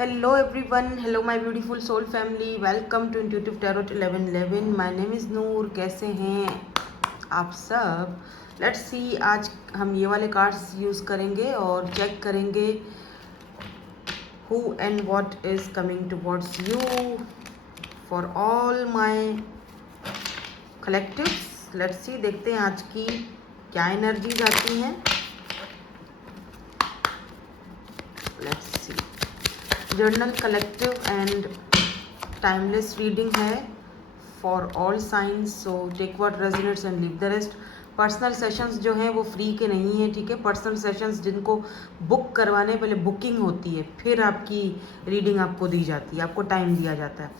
Hello everyone, hello my beautiful soul family, welcome to Intuitive Tarot 1111. My name is नूर. कैसे हैं आप सब? Let's see, आज हम ये वाले कार्ड्स यूज़ करेंगे और चेक करेंगे who and what is coming towards you for all my collectives. Let's see, देखते हैं आज की क्या एनर्जीज आती हैं. Let's see. Journal collective and timeless reading है for all science, so take what resonates and leave the rest. Personal sessions जो हैं वो फ्री के नहीं हैं, ठीक है. पर्सनल सेशंस जिनको बुक करवाने पहले बुकिंग होती है, फिर आपकी रीडिंग आपको दी जाती है, आपको टाइम दिया जाता है.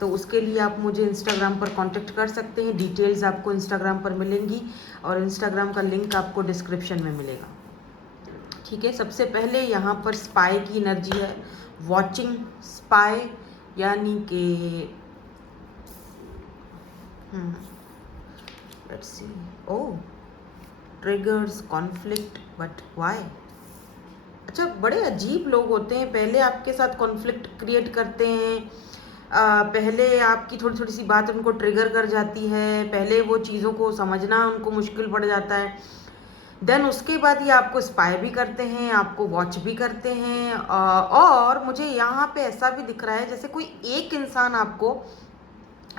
तो उसके लिए आप मुझे इंस्टाग्राम पर कांटेक्ट कर सकते हैं. डिटेल्स आपको इंस्टाग्राम पर मिलेंगी और इंस्टाग्राम का लिंक आपको डिस्क्रिप्शन में मिलेगा, ठीक है. सबसे पहले यहाँ पर स्पाई की एनर्जी है. वॉचिंग स्पाई यानी कि let's see, oh, triggers conflict, but why? अच्छा, बड़े अजीब लोग होते हैं. पहले आपके साथ कॉन्फ्लिक्ट क्रिएट करते हैं, पहले आपकी थोड़ी थोड़ी सी बात उनको ट्रिगर कर जाती है, पहले वो चीज़ों को समझना उनको मुश्किल पड़ जाता है. देन उसके बाद ये आपको स्पाई भी करते हैं, आपको वॉच भी करते हैं. और मुझे यहाँ पे ऐसा भी दिख रहा है जैसे कोई एक इंसान आपको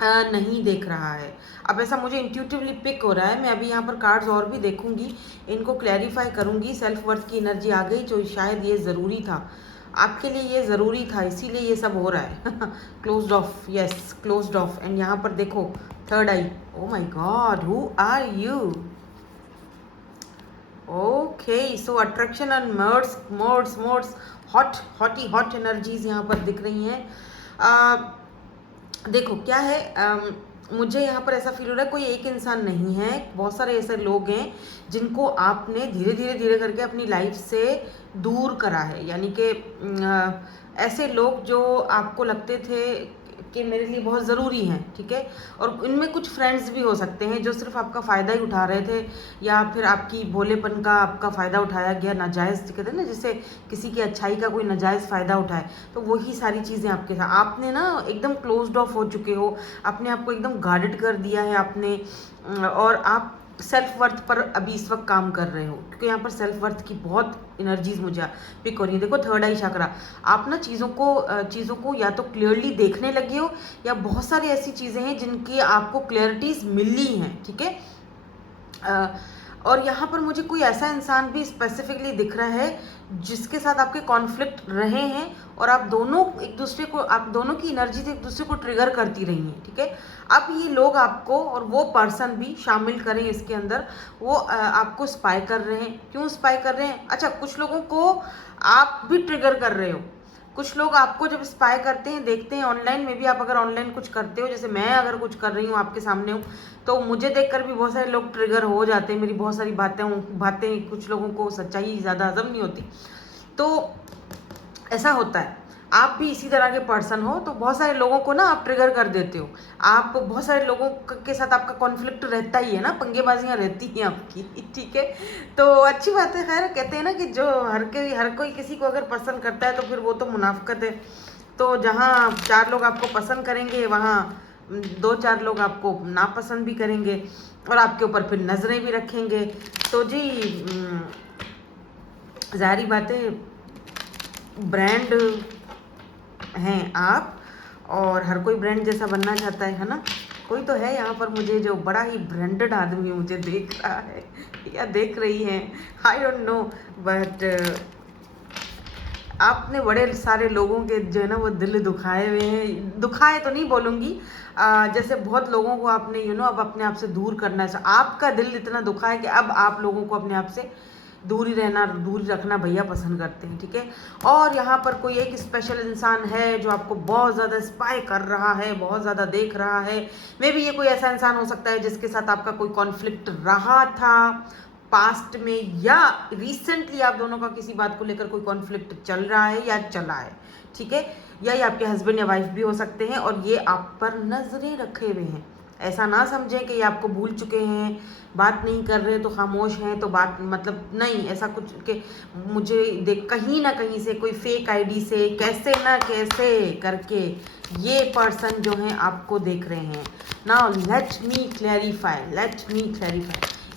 नहीं देख रहा है. अब ऐसा मुझे इंट्यूटिवली पिक हो रहा है. मैं अभी यहाँ पर कार्ड्स और भी देखूंगी, इनको क्लैरिफाई करूंगी. सेल्फ वर्थ की एनर्जी आ गई, जो शायद ये ज़रूरी था आपके लिए, ये ज़रूरी था, इसीलिए ये सब हो रहा है. Closed off, yes, closed off. And यहाँ पर देखो third eye. Oh my God, who are you? Okay, so attraction and modes hot energies यहाँ पर दिख रही हैं. देखो क्या है, मुझे यहाँ पर ऐसा फील हो रहा है कोई एक इंसान नहीं है, बहुत सारे ऐसे लोग हैं जिनको आपने धीरे धीरे करके अपनी लाइफ से दूर करा है. यानी कि ऐसे लोग जो आपको लगते थे कि मेरे लिए बहुत ज़रूरी हैं, ठीक है. और इनमें कुछ फ्रेंड्स भी हो सकते हैं जो सिर्फ आपका फ़ायदा ही उठा रहे थे, या फिर आपकी भोलेपन का आपका फ़ायदा उठाया गया. नाजायज़ कहते हैं ना, जिससे किसी की अच्छाई का कोई नाजायज़ फ़ायदा उठाए, तो वही सारी चीज़ें आपके साथ. आपने ना एकदम क्लोज्ड ऑफ हो चुके हो, अपने आप को एकदम गार्डेड कर दिया है आपने, और आप सेल्फ वर्थ पर अभी इस वक्त काम कर रहे हो, क्योंकि यहाँ पर सेल्फ वर्थ की बहुत एनर्जीज मुझे पिक हो रही है. देखो थर्ड आई चक्रा, आप ना चीज़ों को या तो क्लियरली देखने लगे हो, या बहुत सारी ऐसी चीज़ें हैं जिनकी आपको क्लियरिटीज मिली हैं, ठीक है. और यहाँ पर मुझे कोई ऐसा इंसान भी स्पेसिफिकली दिख रहा है जिसके साथ आपके कॉन्फ्लिक्ट रहे हैं, और आप दोनों की एनर्जी एक दूसरे को ट्रिगर करती रही हैं, ठीक है. अब ये लोग आपको, और वो पर्सन भी शामिल करें इसके अंदर, वो आपको स्पाई कर रहे हैं. क्यों स्पाई कर रहे हैं? अच्छा, कुछ लोगों को आप भी ट्रिगर कर रहे हो. कुछ लोग आपको जब स्पाई करते हैं, देखते हैं ऑनलाइन में भी, आप अगर ऑनलाइन कुछ करते हो, जैसे मैं अगर कुछ कर रही हूँ आपके सामने हूँ, तो मुझे देखकर भी बहुत सारे लोग ट्रिगर हो जाते हैं. मेरी बहुत सारी बातें कुछ लोगों को सच्चाई ज़्यादा हजम नहीं होती, तो ऐसा होता है. आप भी इसी तरह के पर्सन हो, तो बहुत सारे लोगों को ना आप ट्रिगर कर देते हो. आप बहुत सारे लोगों के साथ आपका कॉन्फ्लिक्ट रहता ही है ना, पंगेबाजियाँ रहती हैं आपकी, ठीक है. तो अच्छी बात है. खैर, कहते हैं ना कि जो हर कोई किसी को अगर पसंद करता है तो फिर वो तो मुनाफिकत है. तो जहाँ 4 लोग आपको पसंद करेंगे, वहाँ 2-4 लोग आपको नापसंद भी करेंगे, और आपके ऊपर फिर नज़रें भी रखेंगे. तो जी, ज़ाहिर बात है, ब्रांड हैं आप, और हर कोई ब्रांड जैसा बनना चाहता है ना. कोई तो है यहाँ पर मुझे जो बड़ा ही ब्रांडेड आदमी मुझे देख रहा है या देख रही है, आई डोंट नो, बट आपने बड़े सारे लोगों के जो है ना वो दिल दुखाए हुए हैं. दुखाए तो नहीं बोलूँगी, जैसे बहुत लोगों को आपने अब अपने आप से दूर करना है. आपका दिल इतना दुखा है कि अब आप लोगों को अपने आप से दूरी रखना भैया पसंद करते हैं, ठीक है. और यहाँ पर कोई एक स्पेशल इंसान है जो आपको बहुत ज़्यादा स्पाई कर रहा है, बहुत ज़्यादा देख रहा है. मे बी ये कोई ऐसा इंसान हो सकता है जिसके साथ आपका कोई कॉन्फ्लिक्ट रहा था पास्ट में, या रिसेंटली आप दोनों का किसी बात को लेकर कोई कॉन्फ्लिक्ट चल रहा है या चला है, ठीक है. या ये आपके हस्बैंड या वाइफ भी हो सकते हैं, और ये आप पर नजरें रखे हुए हैं. ऐसा ना समझें कि ये आपको भूल चुके हैं, बात नहीं कर रहे तो खामोश हैं, तो बात मतलब नहीं, ऐसा कुछ कि मुझे देख कहीं ना कहीं से कोई फेक आईडी से कैसे ना कैसे करके ये पर्सन जो है आपको देख रहे हैं। नाउ लेट मी क्लैरिफाई,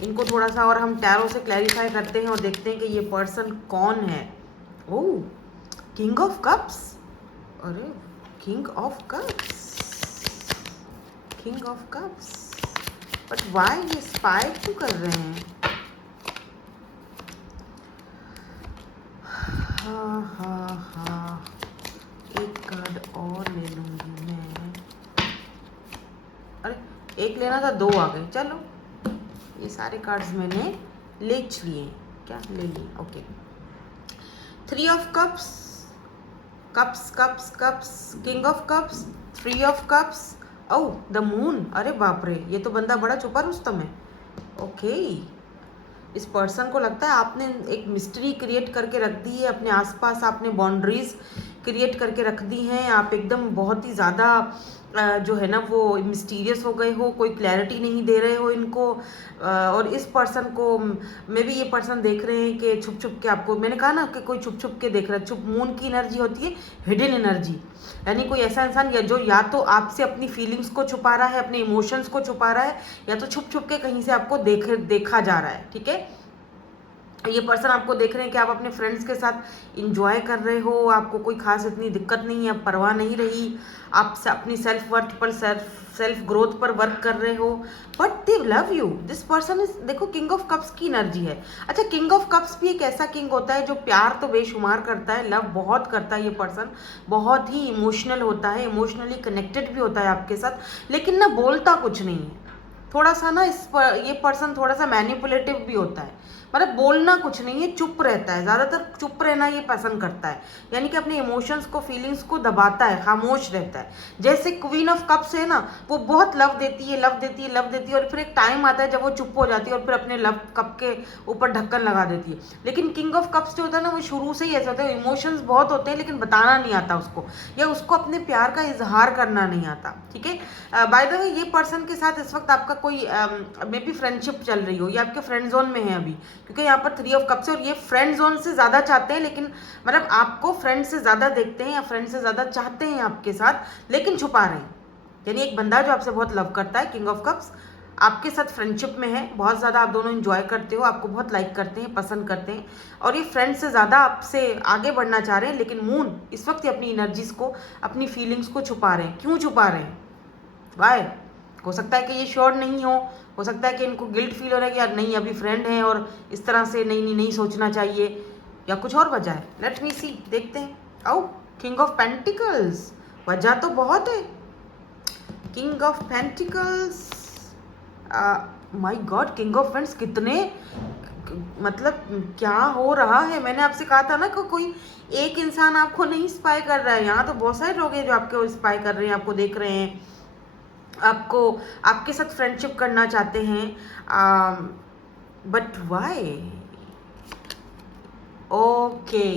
इनको थोड़ा सा और हम टैरो से क्लैरिफाई करते हैं और देखते हैं कि ये पर्सन कौन है। ओह, किंग ऑफ कप्स, अरे king of cups, but why ये स्पाई क्यों कर रहे हैं? हाँ, एक कार्ड और ले लूंगी मैं। अरे एक लेना था, दो आ गए। चलो ये सारे कार्ड्स मैंने ले लिए, क्या ले लिए? Okay, 3 of cups, king of cups, 3 of cups, oh the moon. अरे बाप रे, ये तो बंदा बड़ा छुपा रुस्तम है। ओके, इस पर्सन को लगता है आपने एक मिस्ट्री क्रिएट करके रख दी है अपने आसपास, आपने बाउंड्रीज क्रिएट करके रख दी हैं, आप एकदम बहुत ही ज़्यादा जो है ना वो मिस्टीरियस हो गए हो, कोई क्लैरिटी नहीं दे रहे हो इनको। और इस पर्सन को मे भी ये पर्सन देख रहे हैं कि छुप छुप के आपको, मैंने कहा ना कि कोई छुप छुप के देख रहा है। छुप मून की एनर्जी होती है हिडन एनर्जी, यानी कोई ऐसा इंसान या जो या तो आपसे अपनी फीलिंग्स को छुपा रहा है, अपने इमोशंस को छुपा रहा है, या तो छुप छुप के कहीं से आपको देखा जा रहा है। ठीक है, ये पर्सन आपको देख रहे हैं कि आप अपने फ्रेंड्स के साथ इंजॉय कर रहे हो, आपको कोई खास इतनी दिक्कत नहीं है, परवाह नहीं रही, आप अपनी सेल्फ वर्थ पर सेल्फ ग्रोथ पर वर्क कर रहे हो, but they love you. This person is, देखो किंग ऑफ कप्स की एनर्जी है। अच्छा, किंग ऑफ कप्स भी एक ऐसा किंग होता है जो प्यार तो बेशुमार करता है, लव बहुत करता है। ये पर्सन बहुत ही इमोशनल होता है, इमोशनली कनेक्टेड भी होता है आपके साथ, लेकिन ना बोलता कुछ नहीं है। थोड़ा सा ना ये पर्सन थोड़ा सा मैनिपुलेटिव भी होता है, मतलब बोलना कुछ नहीं है, चुप रहता है, ज़्यादातर चुप रहना ये पसंद करता है, यानी कि अपने इमोशंस को, फीलिंग्स को दबाता है, खामोश रहता है। जैसे क्वीन ऑफ कप्स है ना, वो बहुत लव देती है और फिर एक टाइम आता है जब वो चुप हो जाती है और फिर अपने लव कप के ऊपर ढक्कन लगा देती है। लेकिन किंग ऑफ कप्स जो होता है ना, वो शुरू से ही ऐसा होता है, इमोशंस बहुत होते हैं लेकिन बताना नहीं आता उसको, या उसको अपने प्यार का इजहार करना नहीं आता। ठीक है, बाय द वे ये पर्सन के साथ इस वक्त आपका कोई मे बी फ्रेंडशिप चल रही हो, या आपके फ्रेंड जोन में है अभी, क्योंकि यहाँ पर 3 ऑफ कप्स है और ये फ्रेंड जोन से ज़्यादा चाहते हैं, लेकिन मतलब आपको फ्रेंड से ज़्यादा देखते हैं या फ्रेंड से ज़्यादा चाहते हैं आपके साथ, लेकिन छुपा रहे हैं। यानी एक बंदा जो आपसे बहुत लव करता है, किंग ऑफ कप्स, आपके साथ फ्रेंडशिप में है, बहुत ज़्यादा आप दोनों एंजॉय करते हो, आपको बहुत लाइक करते हैं, पसंद करते हैं, और ये फ्रेंड से ज़्यादा आपसे आगे बढ़ना चाह रहे हैं, लेकिन मून इस वक्त ये अपनी एनर्जीज को, अपनी फीलिंग्स को छुपा रहे हैं। क्यों छुपा रहे हैं? वाई? हो सकता है कि ये श्योर नहीं हो सकता है कि इनको गिल्ट फील हो रहा है कि यार नहीं अभी फ्रेंड है और इस तरह से नहीं सोचना चाहिए, या कुछ और वजह है। लेट मी सी, देखते हैं। आओ, किंग ऑफ पेंटिकल्स, वजह तो बहुत है। King of pentacles, my God, king of vents, कितने मतलब क्या हो रहा है? मैंने आपसे कहा था ना कि कोई एक इंसान आपको नहीं स्पाई कर रहा है, यहाँ तो बहुत सारे लोग हैं जो आपको स्पाई कर रहे हैं, आपको देख रहे हैं, आपको आपके साथ फ्रेंडशिप करना चाहते हैं, but why? Okay,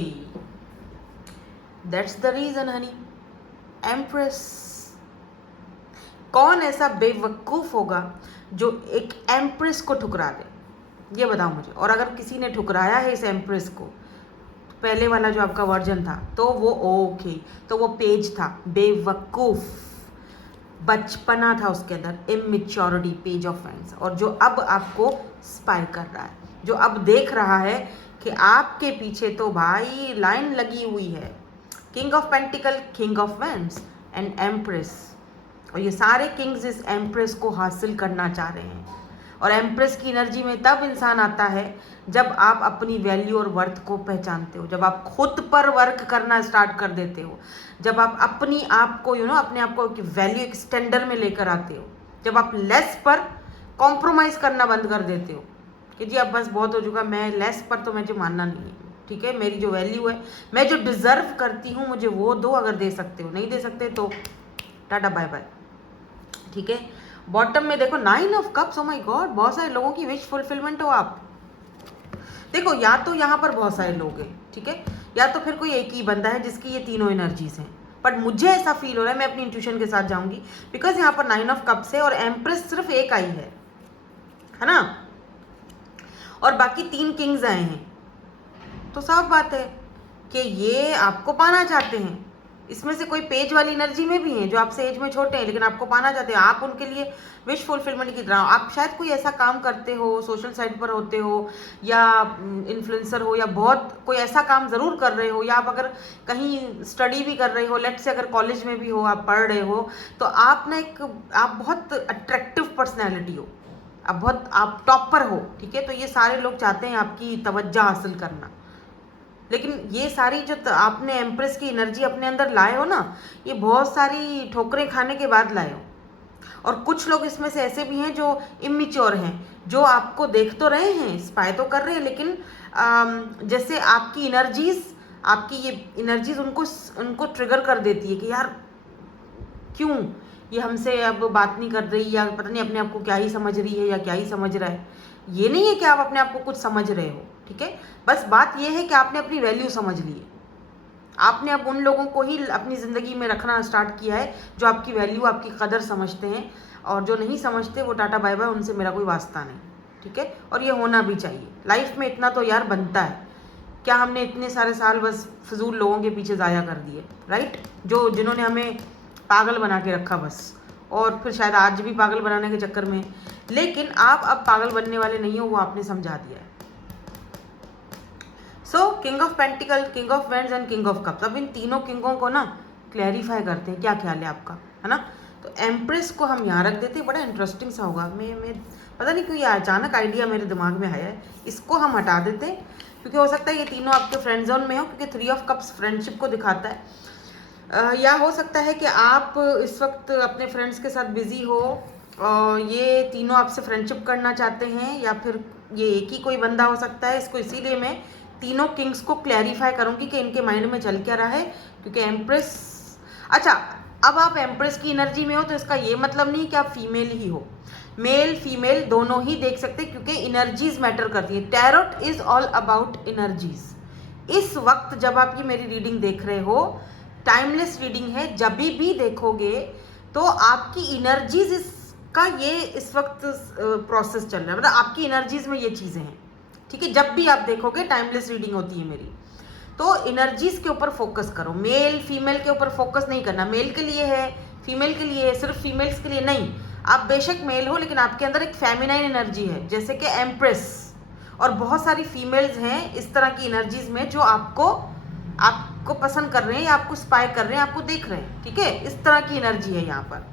that's the reason honey. Empress, कौन ऐसा बेवकूफ होगा जो एक एम्प्रेस को ठुकरा दे? ये बताओ मुझे। और अगर किसी ने ठुकराया है इस एम्प्रेस को, पहले वाला जो आपका वर्जन था, तो वो ओके, तो वो पेज था बेवकूफ, बचपना था उसके अंदर, इमेच्योरिटी, पेज ऑफ फैंस, और जो अब आपको स्पाई कर रहा है, जो अब देख रहा है कि आपके पीछे तो भाई लाइन लगी हुई है। King of pentacle, king of wands and empress, और ये सारे किंग्स इस एम्प्रेस को हासिल करना चाह रहे हैं। और एम्प्रेस की एनर्जी में तब इंसान आता है जब आप अपनी वैल्यू और वर्थ को पहचानते हो, जब आप खुद पर वर्क करना स्टार्ट कर देते हो, जब आप अपनी आप को अपने आप को वैल्यू एक स्टैंडर्ड में लेकर आते हो, जब आप लेस पर कॉम्प्रोमाइज़ करना बंद कर देते हो कि जी अब बस बहुत हो चुका, मैं लेस पर तो मुझे मानना नहीं है। ठीक है, मेरी जो वैल्यू है, मैं जो डिज़र्व करती हूँ, मुझे वो दो, अगर दे सकते हो, नहीं दे सकते तो टाटा बाय बाय। ठीक है, बॉटम में देखो 9 of cups, oh my God, बहुत सारे लोगों की विश फुलफिलमेंट हो आप। देखो, या तो यहाँ पर बहुत सारे लोग हैं, ठीक है, या तो फिर कोई एक ही बंदा है जिसकी ये तीनों एनर्जीज हैं, बट मुझे ऐसा फील हो रहा है, मैं अपनी इंट्यूशन के साथ जाऊंगी, बिकॉज यहाँ पर 9 ऑफ कप्स है और एम्प्रेस सिर्फ एक आई है ना, और बाकी 3 किंग्स आए हैं, तो साफ बात है कि ये आपको पाना चाहते हैं। इसमें से कोई पेज वाली एनर्जी में भी हैं जो आपसे एज में छोटे हैं लेकिन आपको पाना चाहते हैं, आप उनके लिए विश फुलफिलमेंट की तरह। आप शायद कोई ऐसा काम करते हो, सोशल साइट पर होते हो या इन्फ्लुएंसर हो, या बहुत कोई ऐसा काम ज़रूर कर रहे हो, या आप अगर कहीं स्टडी भी कर रहे हो, लेट से अगर कॉलेज में भी हो, आप पढ़ रहे हो, तो आप ना आप बहुत अट्रैक्टिव पर्सनैलिटी हो, आप टॉपर हो, ठीक है। तो ये सारे लोग चाहते हैं आपकी तवज्जो हासिल करना, लेकिन ये सारी जो आपने एम्प्रेस की एनर्जी अपने अंदर लाए हो ना, ये बहुत सारी ठोकरें खाने के बाद लाए हो। और कुछ लोग इसमें से ऐसे भी हैं जो इमेच्योर हैं, जो आपको देख तो रहे हैं, स्पाई तो कर रहे हैं, लेकिन जैसे आपकी ये एनर्जीज उनको ट्रिगर कर देती है कि यार क्यों ये हमसे अब बात नहीं कर रही, या पता नहीं अपने आप को क्या ही समझ रही है या क्या ही समझ रहा है। ये नहीं है कि आप अपने आप को कुछ समझ रहे हो, ठीक है। बस बात ये है कि आपने अपनी वैल्यू समझ ली है, आपने अब उन लोगों को ही अपनी ज़िंदगी में रखना स्टार्ट किया है जो आपकी वैल्यू, आपकी कदर समझते हैं, और जो नहीं समझते वो टाटा बाय बाय, उनसे मेरा कोई वास्ता नहीं, ठीक है। और ये होना भी चाहिए लाइफ में, इतना तो यार बनता है। क्या हमने इतने सारे साल बस फिजूल लोगों के पीछे ज़ाया कर दिए, राइट, जिन्होंने हमें पागल बना के रखा बस, और फिर शायद आज भी पागल बनाने के चक्कर में। लेकिन आप अब पागल बनने वाले नहीं हो, वो आपने समझा दिया है। So king of pentacle, king of wands and king of cups, अब इन तीनों किंगों को ना क्लैरिफाई करते हैं, क्या ख्याल है आपका, है ना। तो एम्प्रेस को हम यहाँ रख देते हैं, बड़ा इंटरेस्टिंग सा होगा। मैं पता नहीं क्यों ये अचानक आइडिया मेरे दिमाग में आया है, इसको हम हटा देते हैं, क्योंकि हो सकता है ये तीनों आपके फ्रेंड जोन में हो, क्योंकि 3 ऑफ कप्स फ्रेंडशिप को दिखाता है। या हो सकता है कि आप इस वक्त अपने फ्रेंड्स के साथ बिजी हो और ये तीनों आपसे फ्रेंडशिप करना चाहते हैं, या फिर ये एक ही कोई बंदा हो सकता है। इसको इसीलिए मैं तीनों किंग्स को क्लैरिफाई करूंगी कि इनके माइंड में चल क्या रहा है, क्योंकि एम्प्रेस, अच्छा अब आप एम्प्रेस की एनर्जी में हो तो इसका ये मतलब नहीं कि आप फीमेल ही हो, मेल फीमेल दोनों ही देख सकते हैं, क्योंकि एनर्जीज मैटर करती है। Tarot is all about energies. इस वक्त जब आप ये मेरी रीडिंग देख रहे हो, टाइमलेस रीडिंग है, जब भी देखोगे तो आपकी एनर्जीज इसका ये इस वक्त प्रोसेस चल रहा है, मतलब आपकी एनर्जीज में ये चीज़ें हैं, ठीक है। जब भी आप देखोगे, टाइमलेस रीडिंग होती है मेरी, तो एनर्जीज के ऊपर फोकस करो, मेल फीमेल के ऊपर फोकस नहीं करना। मेल के लिए है, फीमेल के लिए है, सिर्फ फीमेल्स के लिए नहीं। आप बेशक मेल हो लेकिन आपके अंदर एक फेमिनाइन एनर्जी है, जैसे कि एम्प्रेस, और बहुत सारी फीमेल्स हैं इस तरह की एनर्जीज में जो आपको पसंद कर रहे हैं, या आपको स्पाई कर रहे हैं, आपको देख रहे हैं, ठीक है। इस तरह की एनर्जी है यहाँ पर।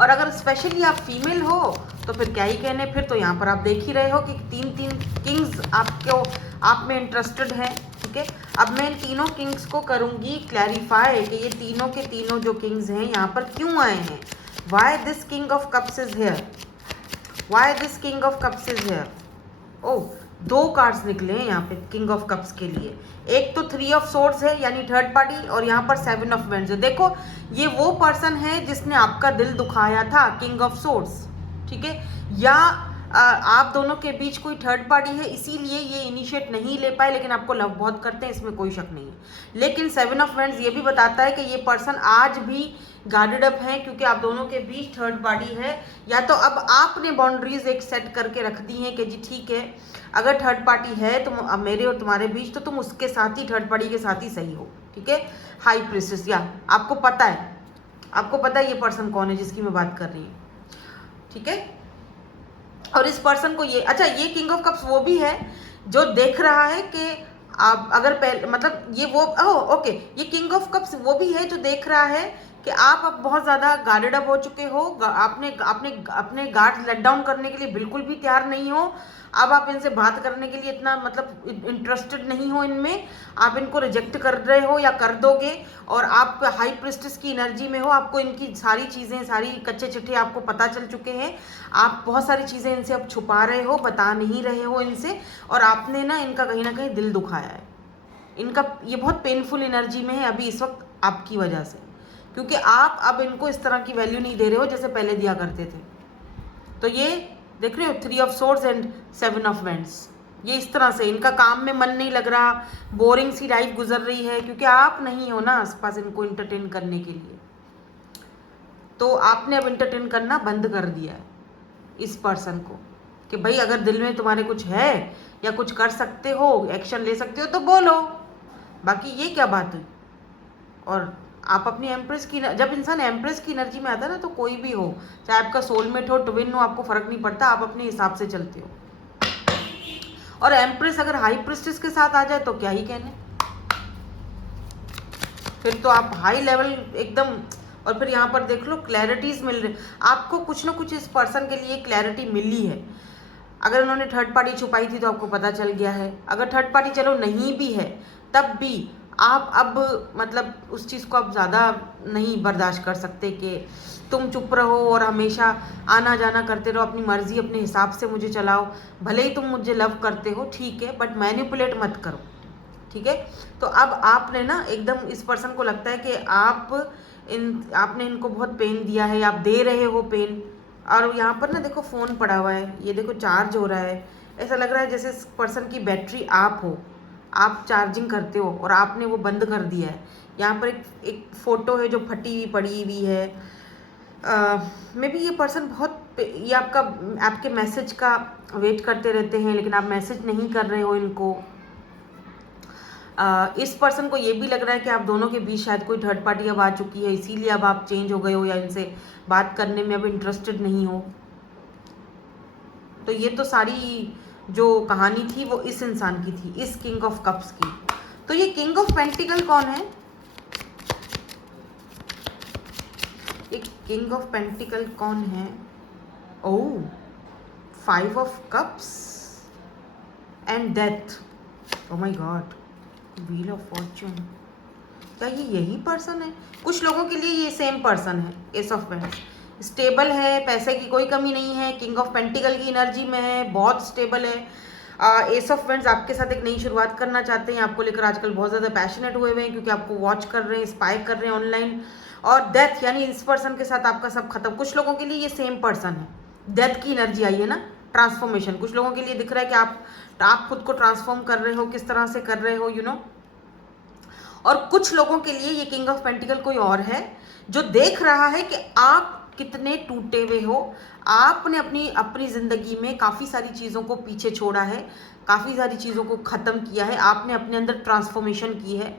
और अगर स्पेशली आप फीमेल हो तो फिर क्या ही कहने, फिर तो यहाँ पर आप देख ही रहे हो कि 3 किंग्स आप में इंटरेस्टेड हैं, ठीक है। अब मैं इन तीनों किंग्स को करूँगी क्लैरिफाई कि ये तीनों के तीनों जो किंग्स हैं यहाँ पर क्यों आए हैं। Why this king of cups is here, why this king of cups is here. Oh, 2 cards निकले हैं यहाँ पे किंग ऑफ कप्स के लिए। एक तो 3 ऑफ सोर्ड्स है यानी थर्ड पार्टी, और यहाँ पर 7 ऑफ वेंड्स है। देखो ये वो पर्सन है जिसने आपका दिल दुखाया था, किंग ऑफ सोर्ड्स, ठीक है। या आप दोनों के बीच कोई थर्ड पार्टी है, इसीलिए ये इनिशिएट नहीं ले पाए, लेकिन आपको लव बहुत करते हैं, इसमें कोई शक नहीं है। लेकिन 7 ऑफ वेंड्स ये भी बताता है कि ये पर्सन आज भी गार्डेड अप है, क्योंकि आप दोनों के बीच थर्ड पार्टी है। या तो अब आपने बाउंड्रीज एक सेट करके रख दी हैं कि जी ठीक है, अगर थर्ड पार्टी है तो अब मेरे और तुम्हारे बीच, तो तुम उसके साथ ही, थर्ड पार्टी के साथ ही सही हो, ठीक है। हाई प्रिंसेस, या आपको पता है ये पर्सन कौन है जिसकी मैं बात कर रही हूँ, ठीक है। और इस पर्सन को ये, अच्छा ये किंग ऑफ कप्स वो भी है जो देख रहा है कि आप अगर पहले, मतलब ये वो, ओके, ये किंग ऑफ कप्स वो भी है जो देख रहा है कि आप अब बहुत ज़्यादा गार्डेड अप हो चुके हो, आपने अपने गार्ड लेट डाउन करने के लिए बिल्कुल भी तैयार नहीं हो। अब आप इनसे बात करने के लिए इतना मतलब इंटरेस्टेड नहीं हो इनमें, आप इनको रिजेक्ट कर रहे हो या कर दोगे, और आप हाई प्रिस्टेस की एनर्जी में हो, आपको इनकी सारी चीज़ें, सारी कच्चे चिट्ठे आपको पता चल चुके हैं, आप बहुत सारी चीज़ें इनसे अब छुपा रहे हो, बता नहीं रहे हो इनसे, और आपने ना इनका कहीं ना कहीं दिल दुखाया है। इनका ये बहुत पेनफुल एनर्जी में है अभी इस वक्त आपकी वजह से, क्योंकि आप अब इनको इस तरह की वैल्यू नहीं दे रहे हो जैसे पहले दिया करते थे। तो ये देख रहे हो 3 of swords and 7 of vends, ये इस तरह से इनका काम में मन नहीं लग रहा, बोरिंग सी लाइफ गुजर रही है, क्योंकि आप नहीं हो ना आसपास इनको इंटरटेन करने के लिए। तो आपने अब इंटरटेन करना बंद कर दिया है इस पर्सन को कि भाई अगर दिल में तुम्हारे कुछ है या कुछ कर सकते हो, एक्शन ले सकते हो तो बोलो, बाकी ये क्या बात हुई। और आप अपनी एम्प्रेस की, जब इंसान एम्प्रेस की एनर्जी में आता है ना, तो कोई भी हो, चाहे आपका सोलमेट हो, ट्विन हो, आपको फर्क नहीं पड़ता, आप अपने हिसाब से चलते हो। और एम्प्रेस अगर हाई प्रिस्टेस के साथ आ जाए तो क्या ही कहने, फिर तो आप हाई लेवल एकदम। और फिर यहाँ पर देख लो क्लैरिटीज मिल रही आपको, कुछ ना कुछ इस पर्सन के लिए क्लैरिटी मिली है। अगर उन्होंने थर्ड पार्टी छुपाई थी तो आपको पता चल गया है, अगर थर्ड पार्टी चलो नहीं भी है तब भी आप अब मतलब उस चीज़ को आप ज़्यादा नहीं बर्दाश्त कर सकते कि तुम चुप रहो और हमेशा आना जाना करते रहो, अपनी मर्जी अपने हिसाब से मुझे चलाओ, भले ही तुम मुझे लव करते हो ठीक है, बट मैनिपुलेट मत करो, ठीक है। तो अब आपने ना एकदम, इस पर्सन को लगता है कि आपने इनको बहुत पेन दिया है, आप दे रहे हो पेन। और यहाँ पर ना देखो फ़ोन पड़ा हुआ है, ये देखो चार्ज हो रहा है, ऐसा लग रहा है जैसे इस पर्सन की बैटरी आप हो, आप चार्जिंग करते हो और आपने वो बंद कर दिया है। यहाँ पर एक फ़ोटो है जो फटी हुई पड़ी हुई है। मे बी ये पर्सन ये आपके मैसेज का वेट करते रहते हैं, लेकिन आप मैसेज नहीं कर रहे हो इनको। इस पर्सन को ये भी लग रहा है कि आप दोनों के बीच शायद कोई थर्ड पार्टी अब आ चुकी है, इसीलिए अब आप चेंज हो गए हो या इनसे बात करने में अब इंटरेस्टेड नहीं हो। तो ये तो सारी जो कहानी थी वो इस इंसान की थी, इस किंग ऑफ कप्स की। तो ये किंग ऑफ पेंटिकल कौन है? ये किंग ऑफ पेंटिकल कौन है? ओह, 5 of cups and death. Oh my God, wheel of Fortune. क्या ये यही पर्सन है? कुछ लोगों के लिए ये सेम पर्सन है। एस ऑफ वेंड्स, स्टेबल है, पैसे की कोई कमी नहीं है, किंग ऑफ पेंटिकल की एनर्जी में है, बहुत स्टेबल है। एस ऑफ वेंड्स आपके साथ एक नई शुरुआत करना चाहते हैं, आपको लेकर आजकल बहुत ज़्यादा पैशनेट हुए हुए हैं, क्योंकि आपको वॉच कर रहे हैं, स्पाई कर रहे हैं ऑनलाइन। और डेथ, यानी इस पर्सन के साथ आपका सब खत्म। कुछ लोगों के लिए ये सेम पर्सन है, डेथ की एनर्जी आई है ना, ट्रांसफॉर्मेशन। कुछ लोगों के लिए दिख रहा है कि आप खुद को ट्रांसफॉर्म कर रहे हो, किस तरह से कर रहे हो, यू नो। और कुछ लोगों के लिए ये किंग ऑफ पेंटिकल कोई और है, जो देख रहा है कि आप कितने टूटे हुए हो। आपने अपनी ज़िंदगी में काफ़ी सारी चीज़ों को पीछे छोड़ा है, काफ़ी सारी चीज़ों को ख़त्म किया है, आपने अपने अंदर ट्रांसफॉर्मेशन की है।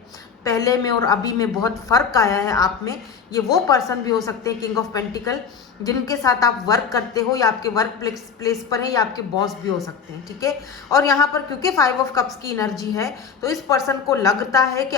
पहले में और अभी में बहुत फ़र्क आया है आप में। ये वो पर्सन भी हो सकते हैं किंग ऑफ पेंटिकल, जिनके साथ आप वर्क करते हो, या आपके वर्क प्लेस पर है, या आपके बॉस भी हो सकते हैं, ठीक है। और यहाँ पर क्योंकि 5 ऑफ कप्स की एनर्जी है, तो इस पर्सन को लगता है कि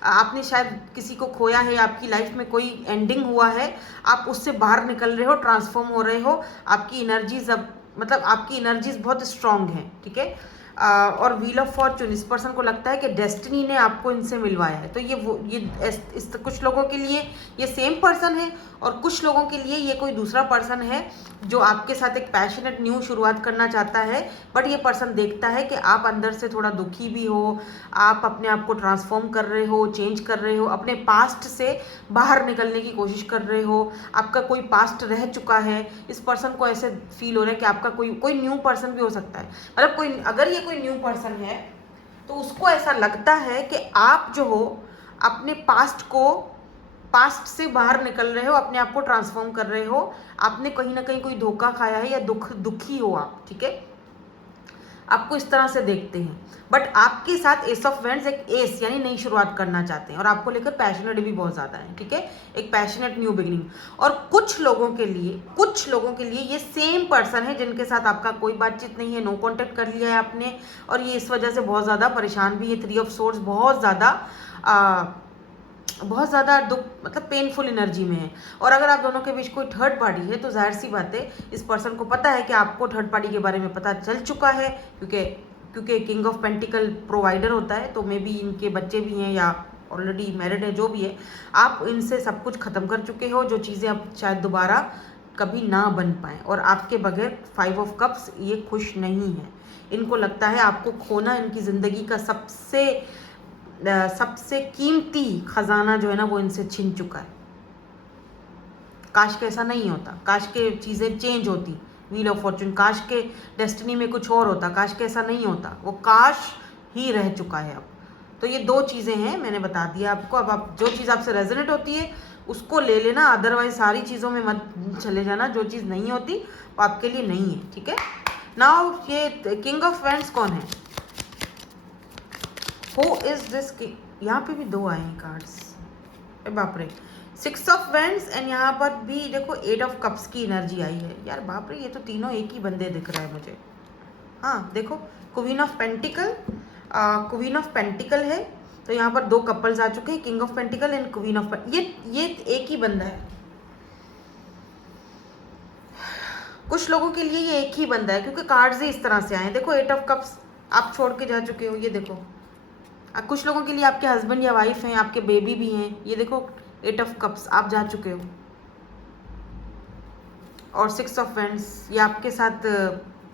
आपने शायद किसी को खोया है, आपकी लाइफ में कोई एंडिंग हुआ है, आप उससे बाहर निकल रहे हो, ट्रांसफॉर्म हो रहे हो। आपकी एनर्जीज अब मतलब आपकी एनर्जीज बहुत स्ट्रांग हैं, ठीक है। और व्हील ऑफ फॉर्चून, इस पर्सन को लगता है कि डेस्टिनी ने आपको इनसे मिलवाया है। तो कुछ लोगों के लिए ये सेम पर्सन है, और कुछ लोगों के लिए ये कोई दूसरा पर्सन है जो आपके साथ एक पैशनेट न्यू शुरुआत करना चाहता है। बट ये पर्सन देखता है कि आप अंदर से थोड़ा दुखी भी हो, आप अपने आप को ट्रांसफॉर्म कर रहे हो, चेंज कर रहे हो, अपने पास्ट से बाहर निकलने की कोशिश कर रहे हो, आपका कोई पास्ट रह चुका है। इस पर्सन को ऐसे फील हो रहा है कि आपका कोई न्यू पर्सन भी हो सकता है। मतलब अगर ये कोई न्यू पर्सन है तो उसको ऐसा लगता है कि आप जो हो अपने पास्ट से बाहर निकल रहे हो, अपने आप को ट्रांसफॉर्म कर रहे हो, आपने कहीं ना कहीं कोई धोखा खाया है या दुखी हो आप, ठीक है। आपको इस तरह से देखते हैं, बट आपके साथ एस ऑफ वेंड्स एक एस यानी नई शुरुआत करना चाहते हैं, और आपको लेकर पैशनेट भी बहुत ज़्यादा है, ठीक है। एक पैशनेट न्यू बिगिनिंग। और कुछ लोगों के लिए ये सेम पर्सन है जिनके साथ आपका कोई बातचीत नहीं है, नो कॉन्टेक्ट कर लिया है आपने, और ये इस वजह से बहुत ज़्यादा परेशान भी है। 3 ऑफ सोर्ड्स बहुत ज़्यादा दुख मतलब पेनफुल एनर्जी में है। और अगर आप दोनों के बीच कोई थर्ड पार्टी है तो जाहिर सी बात है इस पर्सन को पता है कि आपको थर्ड पार्टी के बारे में पता चल चुका है, क्योंकि किंग ऑफ पेंटिकल प्रोवाइडर होता है, तो मे बी इनके बच्चे भी हैं या ऑलरेडी मैरिड है, जो भी है, आप इनसे सब कुछ ख़त्म कर चुके हो, जो चीज़ें अब शायद दोबारा कभी ना बन पाएँ। और आपके बगैर 5 ऑफ कप्स ये खुश नहीं है। इनको लगता है आपको खोना इनकी ज़िंदगी का सबसे कीमती खजाना जो है ना वो इनसे छिन चुका है। काश के ऐसा नहीं होता, काश के चीज़ें चेंज होती, व्हील ऑफ फॉर्चून। काश के डेस्टिनी में कुछ और होता, काश के ऐसा नहीं होता, वो काश ही रह चुका है अब। तो ये दो चीज़ें हैं, मैंने बता दिया आपको। अब आप जो चीज़ आपसे रेजोनेट होती है उसको ले लेना, अदरवाइज सारी चीज़ों में मत चले जाना। जो चीज़ नहीं होती वो आपके लिए नहीं है, ठीक है। नाउ ये किंग ऑफ वैंड्स कौन है? Who is this king? यहाँ पे भी दो आए हैं कार्ड्स, बाप रे। 6 ऑफ वैंड्स एंड यहाँ पर भी देखो 8 ऑफ कप्स की एनर्जी आई है। यार बाप रे, ये तो तीनों एक ही बंदे दिख रहा है मुझे। हाँ देखो, queen of pentacle, queen of pentacle है, तो यहाँ पर दो कपल्स आ चुके हैं, king of pentacle and queen of, ये एक ही बंदा है। कुछ लोगों के लिए ये एक ही बंदा है क्योंकि कार्ड्स ही इस तरह से आए। देखो 8 ऑफ कप्स आप छोड़ के जा चुके हो, ये देखो। कुछ लोगों के लिए आपके हस्बैंड या वाइफ हैं, आपके बेबी भी हैं, ये देखो 8 ऑफ कप्स आप जा चुके हो। और 6 ऑफ वैंड्स, ये आपके साथ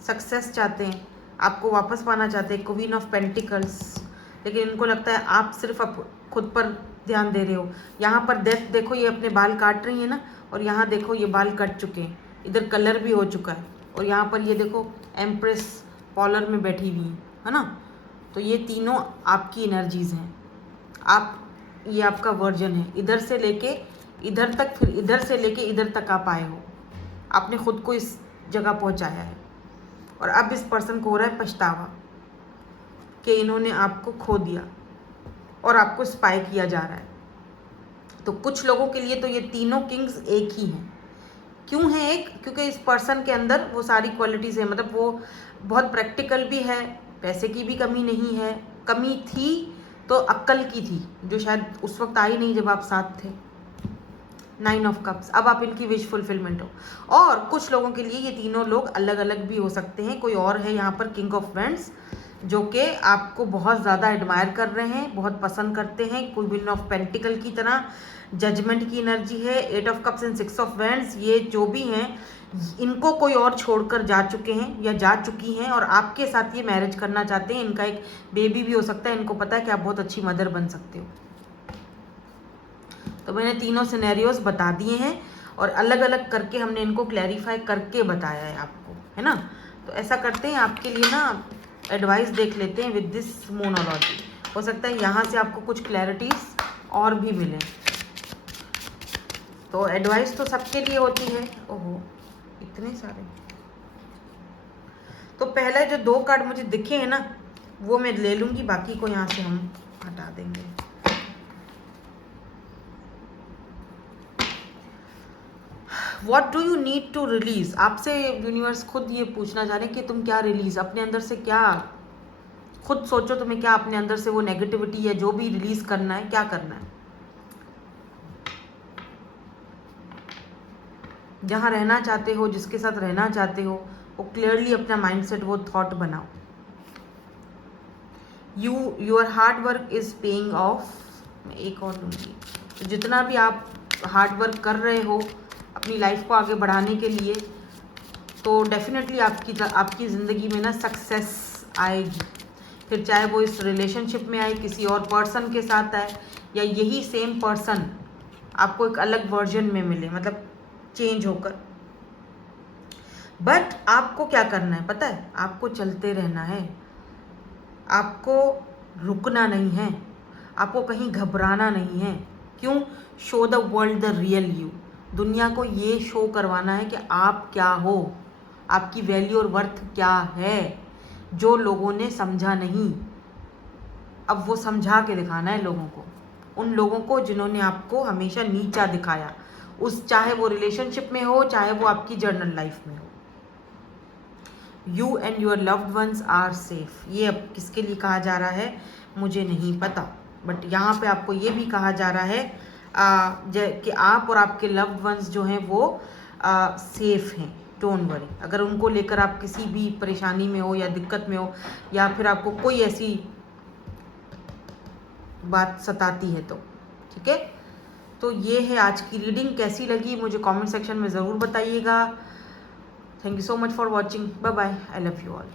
सक्सेस चाहते हैं, आपको वापस पाना चाहते हैं। क्वीन ऑफ पेंटिकल्स, लेकिन इनको लगता है आप सिर्फ खुद पर ध्यान दे रहे हो। यहाँ पर डेथ देखो, ये अपने बाल काट रही है ना, और यहाँ देखो ये बाल कट चुके हैं, इधर कलर भी हो चुका है, और यहाँ पर ये देखो एम्प्रेस कॉलर में बैठी हुई है ना। तो ये तीनों आपकी एनर्जीज़ हैं। आप, ये आपका वर्जन है, इधर से लेके इधर तक, फिर इधर से लेके इधर तक आप आए हो। आपने खुद को इस जगह पहुंचाया है, और अब इस पर्सन को हो रहा है पछतावा कि इन्होंने आपको खो दिया और आपको स्पाई किया जा रहा है। तो कुछ लोगों के लिए तो ये तीनों किंग्स एक ही हैं। क्यों है एक? क्योंकि इस पर्सन के अंदर वो सारी क्वालिटीज़ है, मतलब वो बहुत प्रैक्टिकल भी है, पैसे की भी कमी नहीं है, कमी थी तो अक्ल की थी, जो शायद उस वक्त आई नहीं जब आप साथ थे। 9 ऑफ कप्स, अब आप इनकी विश फुलफिलमेंट हो। और कुछ लोगों के लिए ये तीनों लोग अलग अलग भी हो सकते हैं। कोई और है यहाँ पर किंग ऑफ वैंड्स जो कि आपको बहुत ज़्यादा एडमायर कर रहे हैं, बहुत पसंद करते हैं। क्वीन ऑफ पेंटिकल की तरह जजमेंट की एनर्जी है। 8 of cups and 6 of wands, ये जो भी हैं इनको कोई और छोड़कर जा चुके हैं या जा चुकी हैं, और आपके साथ ये मैरिज करना चाहते हैं। इनका एक बेबी भी हो सकता है, इनको पता है कि आप बहुत अच्छी मदर बन सकते हो। तो मैंने तीनों सिनेरियोज बता दिए हैं, और अलग अलग करके हमने इनको क्लैरिफाई करके बताया है आपको, है ना। तो ऐसा करते हैं, आपके लिए ना एडवाइस देख लेते हैं विद दिस मोनोलॉजी। हो सकता है यहाँ से आपको कुछ क्लैरिटीज और भी मिले। तो एडवाइस तो सबके लिए होती है। ओहो, इतने सारे। तो पहले जो 2 कार्ड मुझे दिखे हैं ना, वो मैं ले लूँगी, बाकी को यहाँ से हम हटा देंगे। What do you need to release? आपसे यूनिवर्स खुद ये पूछना चाह रहे हैं कि तुम क्या रिलीज, अपने अंदर से क्या, खुद सोचो तुम्हें क्या अपने अंदर से वो नेगेटिविटी है जो भी रिलीज करना है, क्या करना है। जहाँ रहना चाहते हो, जिसके साथ रहना चाहते हो, वो क्लियरली अपना माइंडसेट, वो थॉट बनाओ। Your hard work is paying off. मैं एक और लूँगी। तो जितना भी आप हार्ड वर्क कर रहे हो अपनी लाइफ को आगे बढ़ाने के लिए, तो डेफिनेटली आपकी ज़िंदगी में ना सक्सेस आएगी। फिर चाहे वो इस रिलेशनशिप में आए, किसी और पर्सन के साथ आए, या यही सेम पर्सन आपको एक अलग वर्जन में मिले, मतलब चेंज होकर। बट आपको क्या करना है पता है? आपको चलते रहना है, आपको रुकना नहीं है, आपको कहीं घबराना नहीं है। क्यों? Show the world the real you. दुनिया को ये शो करवाना है कि आप क्या हो, आपकी वैल्यू और वर्थ क्या है, जो लोगों ने समझा नहीं। अब वो समझा के दिखाना है लोगों को, उन लोगों को जिन्होंने आपको हमेशा नीचा दिखाया, उस चाहे वो रिलेशनशिप में हो, चाहे वो आपकी जर्नल लाइफ में हो। You and your loved ones are safe. ये अब किसके लिए कहा जा रहा है मुझे नहीं पता, बट यहाँ पे आपको ये भी कहा जा रहा है कि आप और आपके लव्ड वंस जो हैं वो सेफ हैं। Don't worry. अगर उनको लेकर आप किसी भी परेशानी में हो या दिक्कत में हो, या फिर आपको कोई ऐसी बात सताती है तो ठीक है। तो ये है आज की रीडिंग। कैसी लगी मुझे कमेंट सेक्शन में ज़रूर बताइएगा। Thank you so much for watching. Bye bye. I love you all.